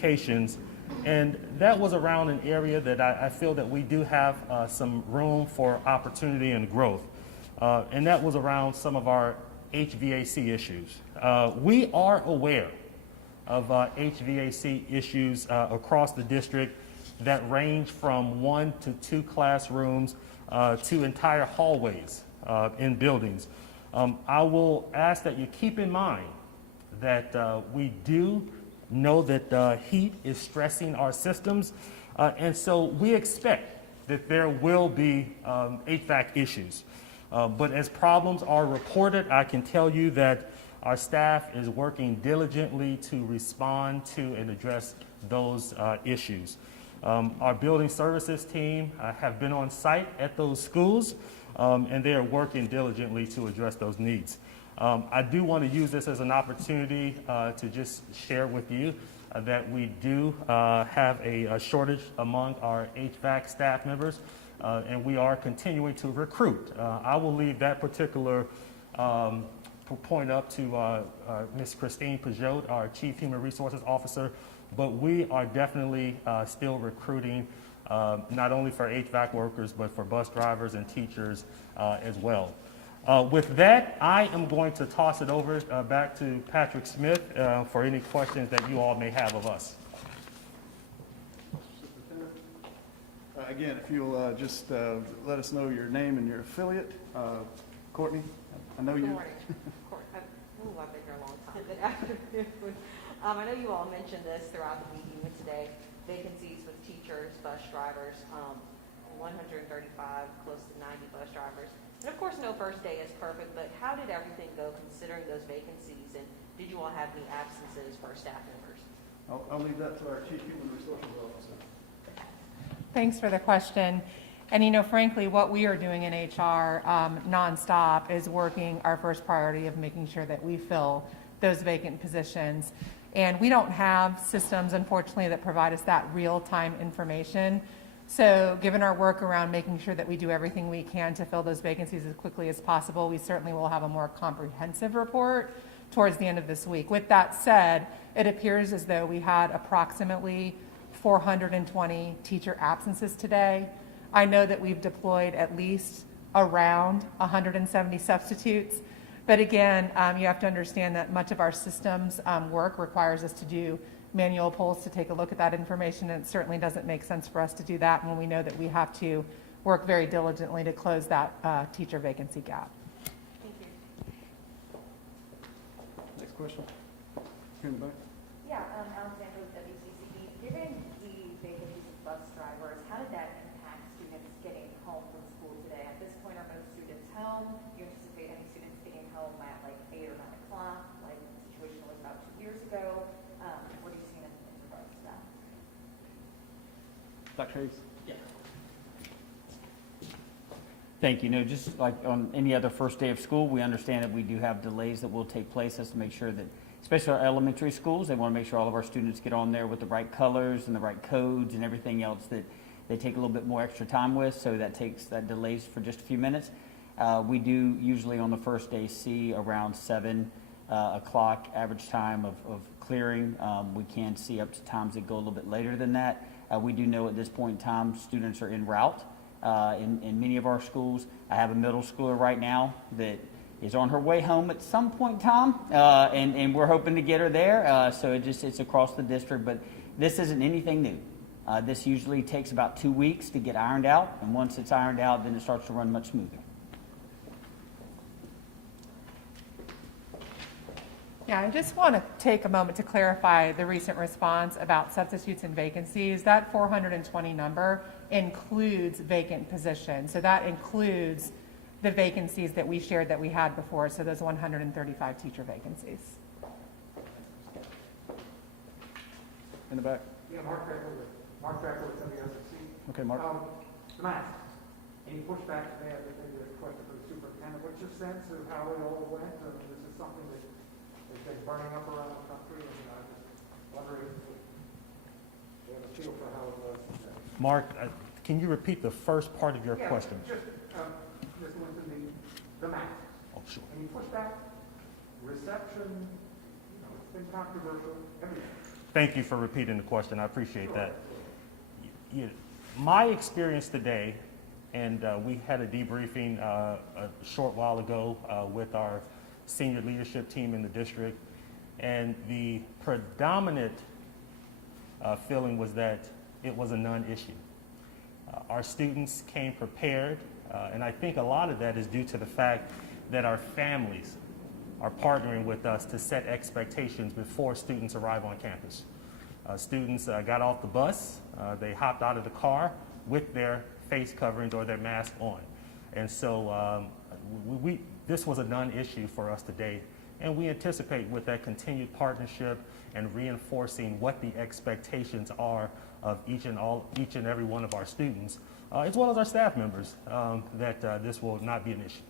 specifications, and that was around an area that I feel that we do have some room for opportunity and growth, and that was around some of our HVAC issues. We are aware of HVAC issues across the district that range from 1 to 2 classrooms to entire hallways in buildings. I will ask that you keep in mind that we do know that heat is stressing our systems, and so we expect that there will be HVAC issues. But as problems are reported, I can tell you that our staff is working diligently to respond to and address those issues. Our building services team have been on site at those schools, and they are working diligently to address those needs. I do want to use this as an opportunity to just share with you that we do have a shortage among our HVAC staff members, and we are continuing to recruit. I will leave that particular point up to Ms. Christine Pajot, our Chief Human Resources Officer, but we are definitely still recruiting not only for HVAC workers, but for bus drivers and teachers as well. With that, I am going to toss it over back to Patrick Smith for any questions that you all may have of us. Again, if you'll just let us know your name and your affiliate. Courtney, I know you. Good morning. I've been here a long time. Good afternoon. I know you all mentioned this throughout the meeting today, vacancies with teachers, bus drivers, 135, close to 90 bus drivers. And of course, no first day is perfect, but how did everything go considering those vacancies, and did you all have any absences for staff members? I'll leave that to our Chief Human Resources Officer. Thanks for the question. And you know, frankly, what we are doing in HR nonstop is working our first priority of making sure that we fill those vacant positions. And we don't have systems, unfortunately, that provide us that real-time information. So given our work around making sure that we do everything we can to fill those vacancies as quickly as possible, we certainly will have a more comprehensive report towards the end of this week. With that said, it appears as though we had approximately 420 teacher absences today. I know that we've deployed at least around 170 substitutes. But again, you have to understand that much of our systems work requires us to do manual polls to take a look at that information, and it certainly doesn't make sense for us to do that when we know that we have to work very diligently to close that teacher vacancy gap. Thank you. Next question. Here in the back. Yeah, Alexandra with WCCB. Given the vacancies of bus drivers, how did that impact students getting home from school today? At this point, are most students home? Do you anticipate any students getting home at like 8 or 9 o'clock, like the situation was about 2 years ago? What are you seeing in regards to that? Dr. Hayes. Yeah. Thank you. No, just like on any other first day of school, we understand that we do have delays that will take place as to make sure that, especially our elementary schools, they want to make sure all of our students get on there with the right colors and the right codes and everything else that they take a little bit more extra time with, so that delays for just a few minutes. We do usually on the first day see around 7 o'clock average time of clearing. We can see up to times that go a little bit later than that. We do know at this point in time students are en route in many of our schools. I have a middle schooler right now that is on her way home at some point in time, and we're hoping to get her there. So it's across the district, but this isn't anything new. This usually takes about 2 weeks to get ironed out, and once it's ironed out, then it starts to run much smoother. Yeah, I just want to take a moment to clarify the recent response about substitutes and vacancies. That 420 number includes vacant positions. So that includes the vacancies that we shared that we had before, so those 135 teacher vacancies. In the back. Yeah, Mark Becker with WSC. Okay, Mark. The math. Any pushback today? I think there's a question for the superintendent. What's your sense of how it all went? This is something that has been burning up around the country, and I was wondering if you have a feel for how it was today. Mark, can you repeat the first part of your question? Just, Mr. Winston, the math. Oh, sure. Any pushback? Reception? You know, it's been controversial. Everything. Thank you for repeating the question. I appreciate that. My experience today, and we had a debriefing a short while ago with our senior leadership team in the district, and the predominant feeling was that it was a non-issue. Our students came prepared, and I think a lot of that is due to the fact that our families are partnering with us to set expectations before students arrive on campus. Students got off the bus, they hopped out of the car with their face coverings or their mask on. And so this was a non-issue for us today, and we anticipate with that continued partnership and reinforcing what the expectations are of each and every one of our students, as well as our staff members, that this will not be an issue.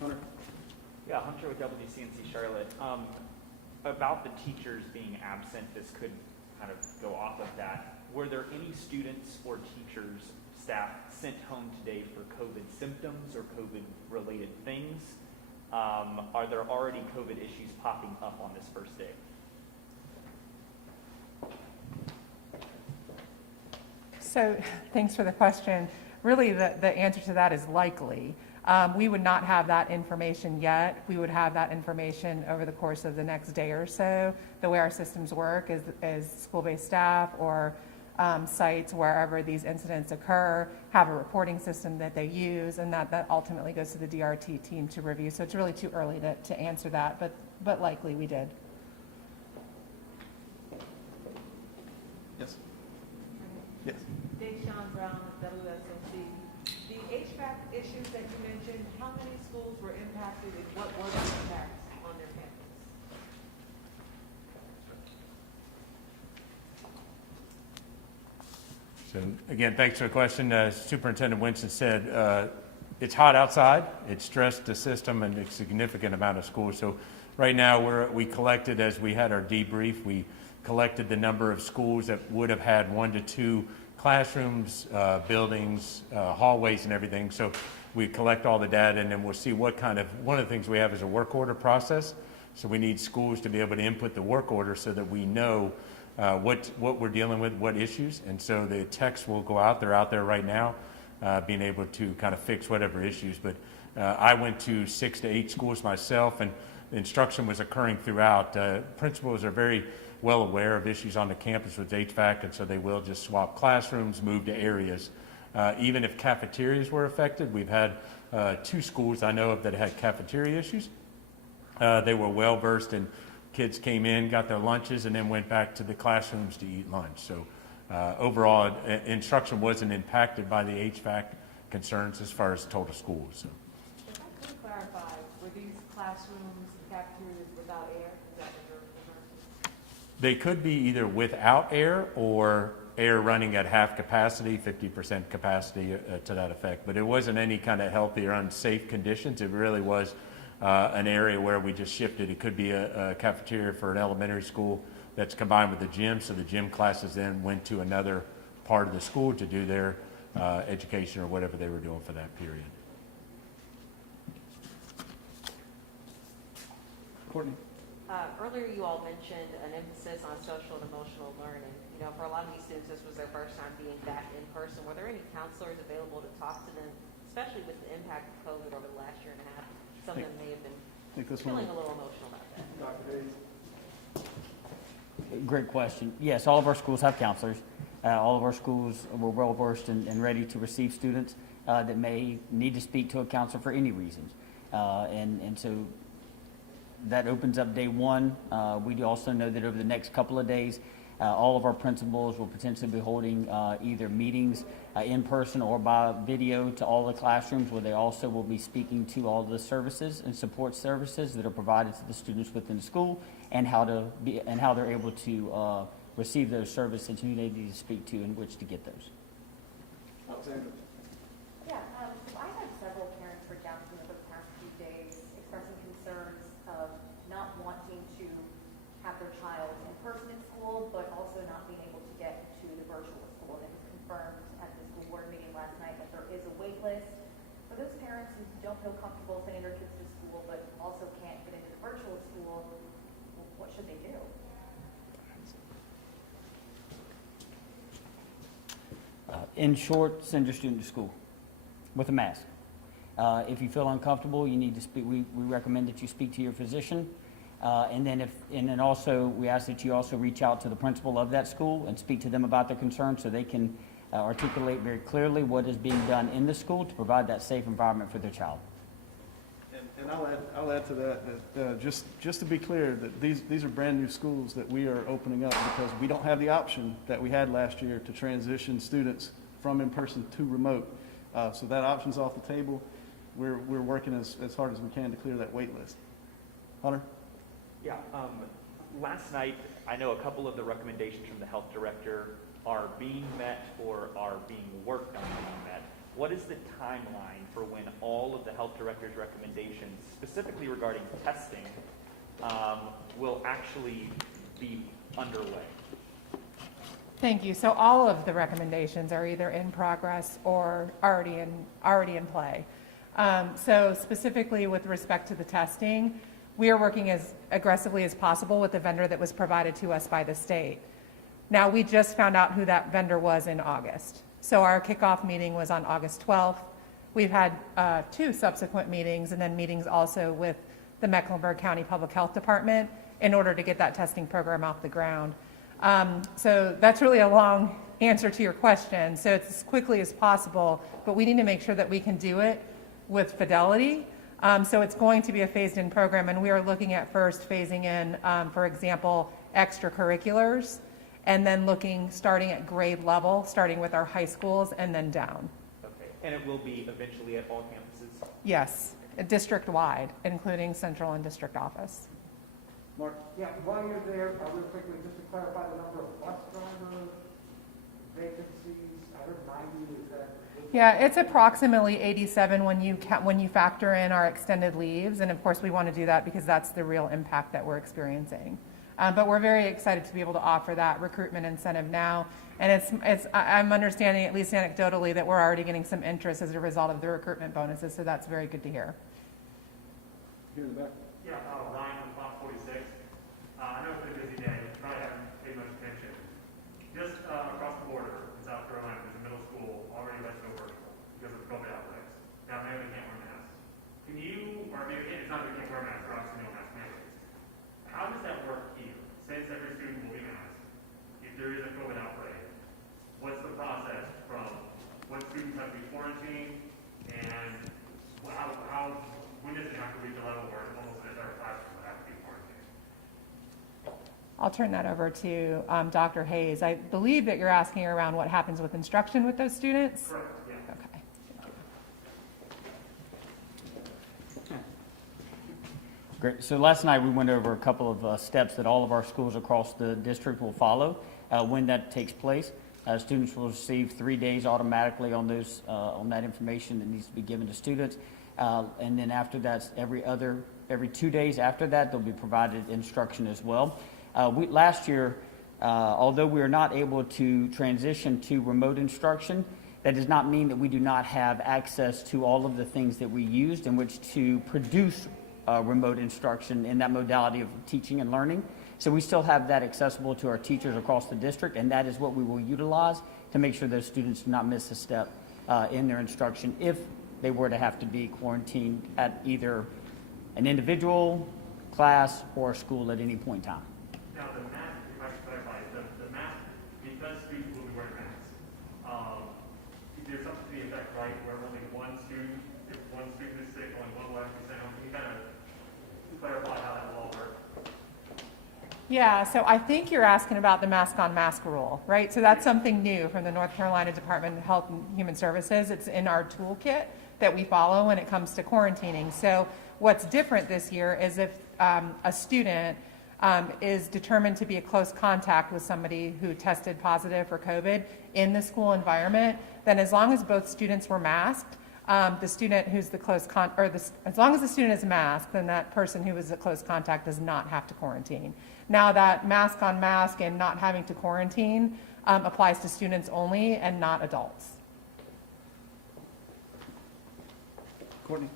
Hunter? Yeah, Hunter with WCNC Charlotte. About the teachers being absent, this could kind of go off of that. Were there any students or teachers, staff sent home today for COVID symptoms or COVID-related things? Are there already COVID issues popping up on this first day? So thanks for the question. Really, the answer to that is likely. We would not have that information yet. We would have that information over the course of the next day or so. The way our systems work is school-based staff or sites wherever these incidents occur have a reporting system that they use, and that ultimately goes to the DRT team to review. So it's really too early to answer that, but likely we did. Yes? Yes. Deshawn Brown, WSOC. The HVAC issues that you mentioned, how many schools were impacted and what were the impacts on their campus? So again, thanks for the question. Superintendent Winston said it's hot outside. It stressed the system and a significant amount of schools. So right now we collected, as we had our debrief, we collected the number of schools that would have had 1 to 2 classrooms, buildings, hallways and everything. So we collect all the data, and then we'll see what kind of, one of the things we have is a work order process. So we need schools to be able to input the work order so that we know what we're dealing with, what issues. And so the techs will go out, they're out there right now, being able to kind of fix whatever issues. But I went to 6 to 8 schools myself, and the instruction was occurring throughout. Principals are very well aware of issues on the campus with HVAC, and so they will just swap classrooms, move to areas. Even if cafeterias were affected, we've had 2 schools I know of that had cafeteria issues. They were well versed, and kids came in, got their lunches, and then went back to the classrooms to eat lunch. So overall, instruction wasn't impacted by the HVAC concerns as far as total schools. So. If I could clarify, were these classrooms, cafeterias without air? Is that what you're referring to? They could be either without air or air running at half capacity, 50% capacity to that effect. But it wasn't any kind of healthy or unsafe conditions. It really was an area where we just shifted. It could be a cafeteria for an elementary school that's combined with the gym, so the gym classes then went to another part of the school to do their education or whatever they were doing for that period. Courtney? Earlier you all mentioned an emphasis on social and emotional learning. You know, for a lot of these students, this was their first time being back in person. Were there any counselors available to talk to them, especially with the impact of COVID over the last year and a half? Some of them may have been feeling a little emotional about that. Dr. Hayes? Great question. Yes, all of our schools have counselors. All of our schools were well versed and ready to receive students that may need to speak to a counselor for any reasons. And so that opens up day one. We do also know that over the next couple of days, all of our principals will potentially be holding either meetings in person or by video to all the classrooms, where they also will be speaking to all the services and support services that are provided to the students within the school, and how they're able to receive those services, who they need to speak to, and which to get those. Alexander? Yeah, so I had several parents reach out to me over the past few days expressing concerns of not wanting to have their child in person at school, but also not being able to get to the virtual school. And it was confirmed at the school board meeting last night that there is a wait list. For those parents who don't feel comfortable sending their kids to school, but also can't get into the virtual school, what should they do? In short, send your student to school with a mask. If you feel uncomfortable, you need to speak, we recommend that you speak to your physician. And then also, we ask that you also reach out to the principal of that school and speak to them about their concerns so they can articulate very clearly what is being done in the school to provide that safe environment for their child. And I'll add to that, just to be clear, that these are brand-new schools that we are opening up because we don't have the option that we had last year to transition students from in-person to remote. So that option's off the table. We're working as hard as we can to clear that wait list. Hunter? Yeah, last night, I know a couple of the recommendations from the health director are being met or are being worked on being met. What is the timeline for when all of the health director's recommendations, specifically regarding testing, will actually be underway? Thank you. So all of the recommendations are either in progress or already in play. So specifically with respect to the testing, we are working as aggressively as possible with the vendor that was provided to us by the state. Now, we just found out who that vendor was in August. So our kickoff meeting was on August 12th. We've had 2 subsequent meetings and then meetings also with the Mecklenburg County Public Health Department in order to get that testing program off the ground. So that's really a long answer to your question. So it's as quickly as possible, but we need to make sure that we can do it with fidelity. So it's going to be a phased-in program, and we are looking at first phasing in, for example, extracurriculars, and then starting at grade level, starting with our high schools, and then down. Okay, and it will be eventually at all campuses? Yes, district-wide, including central and district office. Mark? Yeah, while you're there, real quickly, just to clarify the number of bus driver vacancies, I heard 90, is that? Yeah, it's approximately 87 when you factor in our extended leaves, and of course we want to do that because that's the real impact that we're experiencing. But we're very excited to be able to offer that recruitment incentive now, and I'm understanding, at least anecdotally, that we're already getting some interest as a result of the recruitment bonuses, so that's very good to hear. Here in the back. Yeah, Ryan from Fox 46. I know it's been a busy day, probably haven't paid much attention. Just across the border in South Carolina, there's a middle school already let go virtual because of the COVID outbreaks. Now, maybe they can't wear masks. Can you, or maybe it's not that they can't wear masks, or obviously no mask mandates. How does that work here? Since every student will be masked, if there is a COVID outbreak, what's the process from what students have to be quarantined and when does it have to reach a level where almost an entire classroom would have to be quarantined? I'll turn that over to Dr. Hayes. I believe that you're asking around what happens with instruction with those students? Correct, yeah. Okay. Great. So last night we went over a couple of steps that all of our schools across the district will follow when that takes place. Students will receive 3 days automatically on those on that information that needs to be given to students, and then after that, every 2 days after that, they'll be provided instruction as well. Last year, although we are not able to transition to remote instruction, that does not mean that we do not have access to all of the things that we used in which to produce remote instruction in that modality of teaching and learning. So we still have that accessible to our teachers across the district, and that is what we will utilize to make sure those students do not miss a step in their instruction if they were to have to be quarantined at either an individual, class, or school at any point in time. Now, the mask, if I can clarify, the mask, because students will be wearing masks, there's something to the effect, right, where only one student, if one student is sick, only one will have to be sent home. Can you kind of clarify how that will all work? Yeah, so I think you're asking about the mask on mask rule, right? So that's something new from the North Carolina Department of Health and Human Services. It's in our toolkit that we follow when it comes to quarantining. So what's different this year is if a student is determined to be a close contact with somebody who tested positive for COVID in the school environment, then as long as both students were masked, the student who's the close as long as the student is masked, then that person who was a close contact does not have to quarantine. Now that mask on mask and not having to quarantine applies to students only and not adults. Courtney?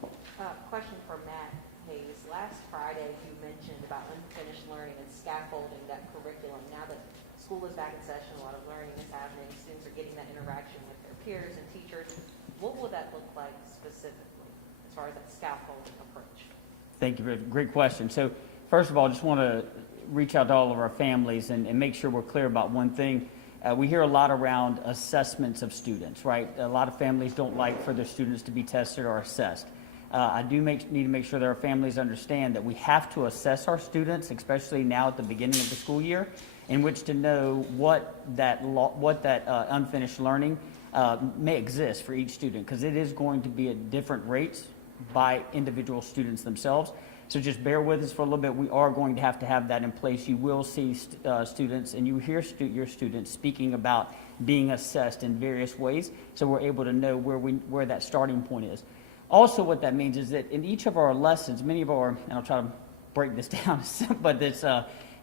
Question for Matt Hayes. Last Friday, you mentioned about unfinished learning and scaffolding that curriculum. Now that school is back in session, a lot of learning is happening, students are getting that interaction with their peers and teachers. What will that look like specifically as far as that scaffolding approach? Thank you. Great question. So first of all, I just want to reach out to all of our families and make sure we're clear about one thing. We hear a lot around assessments of students, right? A lot of families don't like for their students to be tested or assessed. I do need to make sure that our families understand that we have to assess our students, especially now at the beginning of the school year, in which to know what that unfinished learning may exist for each student, because it is going to be at different rates by individual students themselves. So just bear with us for a little bit. We are going to have that in place. You will see students, and you hear your students speaking about being assessed in various ways, so we're able to know where that starting point is. Also, what that means is that in each of our lessons, many of our, and I'll try to break this down, but it's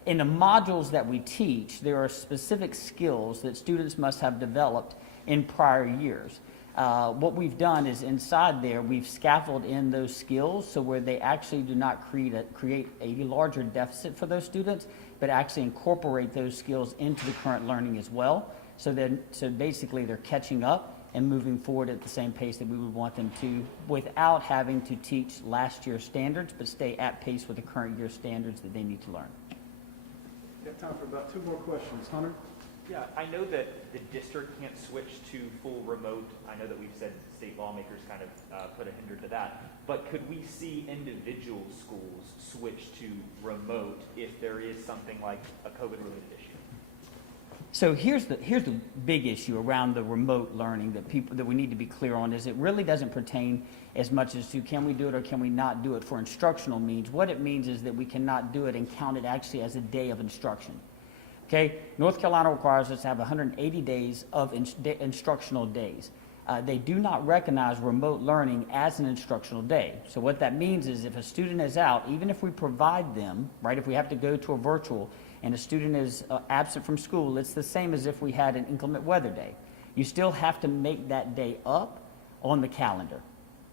in the modules that we teach, there are specific skills that students must have developed in prior years. What we've done is inside there, we've scaffolded in those skills so where they actually do not create a larger deficit for those students, but actually incorporate those skills into the current learning as well. So basically they're catching up and moving forward at the same pace that we would want them to, without having to teach last year's standards, but stay at pace with the current year's standards that they need to learn. We have time for about 2 more questions. Hunter? Yeah, I know that the district can't switch to full remote. I know that we've said state lawmakers kind of put a hinder to that. But could we see individual schools switch to remote if there is something like a COVID-related issue? So here's the big issue around the remote learning that we need to be clear on is it really doesn't pertain as much as to can we do it or can we not do it for instructional means. What it means is that we cannot do it and count it actually as a day of instruction. Okay, North Carolina requires us to have 180 days of instructional days. They do not recognize remote learning as an instructional day. So what that means is if a student is out, even if we provide them, right, if we have to go to a virtual and a student is absent from school, it's the same as if we had an inclement weather day. You still have to make that day up on the calendar.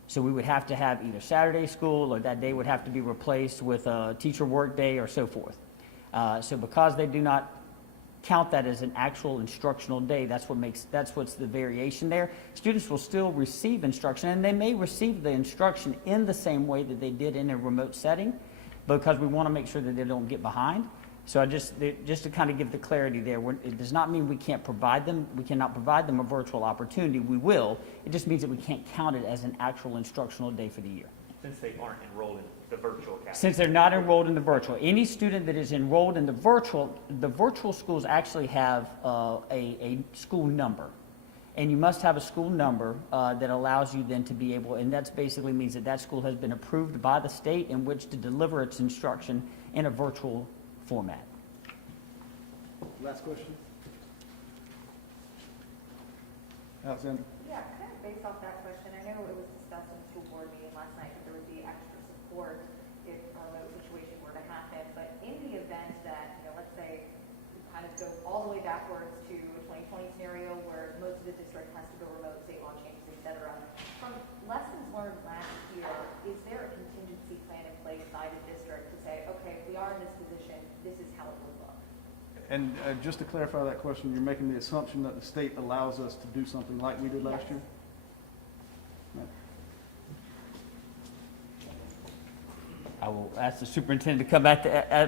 So we would have to have either Saturday school or that day would have to be replaced with a teacher work day or so forth. So because they do not count that as an actual instructional day, that's what's the variation there. Students will still receive instruction, and they may receive the instruction in the same way that they did in a remote setting, because we want to make sure that they don't get behind. So just to kind of give the clarity there, it does not mean we can't provide them. We cannot provide them a virtual opportunity. We will. It just means that we can't count it as an actual instructional day for the year. Since they aren't enrolled in the virtual category. Since they're not enrolled in the virtual. Any student that is enrolled in the virtual schools actually have a school number. And you must have a school number that allows you then to be able, and that basically means that school has been approved by the state in which to deliver its instruction in a virtual format. Last question. Alexander? Yeah, kind of based off that question, I know it was discussed in the school board meeting last night that there would be extra support if a remote situation were to happen, but in the event that, let's say we kind of go all the way backwards to a 2020 scenario where most of the district has to go remote, state law changes, et cetera. From lessons learned last year, is there a contingency plan in place by the district to say, okay, if we are in this position, this is how it will look? And just to clarify that question, you're making the assumption that the state allows us to do something like we did last year? Right. I will ask the superintendent to come back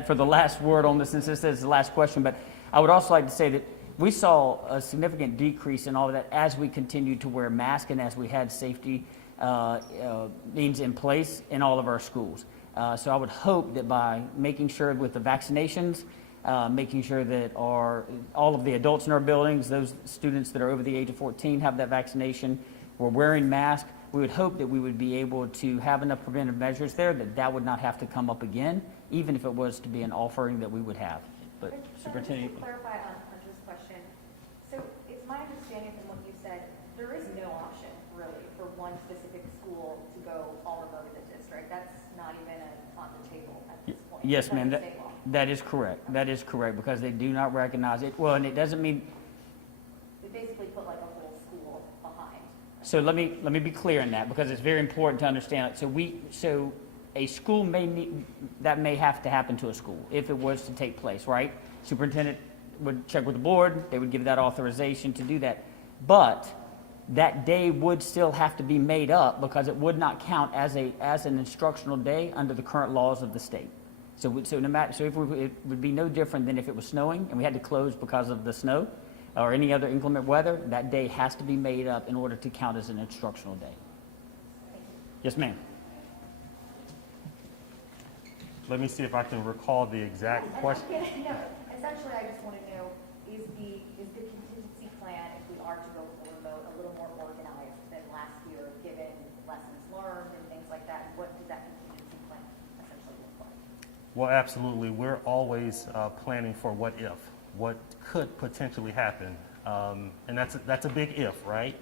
for the last word on this, since this is the last question. But I would also like to say that we saw a significant decrease in all of that as we continued to wear masks and as we had safety means in place in all of our schools. So I would hope that by making sure with the vaccinations, making sure that all of the adults in our buildings, those students that are over the age of 14 have that vaccination, we're wearing masks, we would hope that we would be able to have enough preventive measures there that would not have to come up again, even if it was to be an offering that we would have. But Superintendent. Just to clarify on Hunter's question, so it's my understanding from what you said, there is no option really for one specific school to go all remote in the district. That's not even on the table at this point. Yes, That's ma'am. state law. That is correct. That is correct, because they do not recognize it. Well, and it doesn't mean. They basically put like a whole school behind. So let me be clear in that, because it's very important to understand it. So a school may have to happen to a school if it was to take place, right? Superintendent would check with the board, they would give that authorization to do that. But that day would still have to be made up because it would not count as an instructional day under the current laws of the state. So it would be no different than if it was snowing and we had to close because of the snow or any other inclement weather. That day has to be made up in order to count as an instructional day. Yes, ma'am. Let me see if I can recall the exact question. Essentially, I just want to know, is the contingency plan, if we are to go with the remote, a little more organized than last year, given lessons learned and things like that? What does that contingency plan essentially look like? Well, absolutely. We're always planning for what if, what could potentially happen. And that's a big if, right?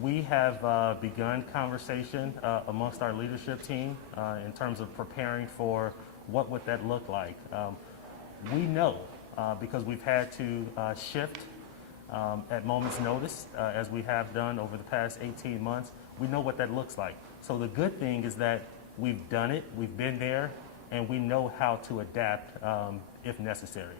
We have begun conversation amongst our leadership team in terms of preparing for what would that look like. We know because we've had to shift at moment's notice as we have done over the past 18 months. We know what that looks like. So the good thing is that we've done it, we've been there, and we know how to adapt if necessary.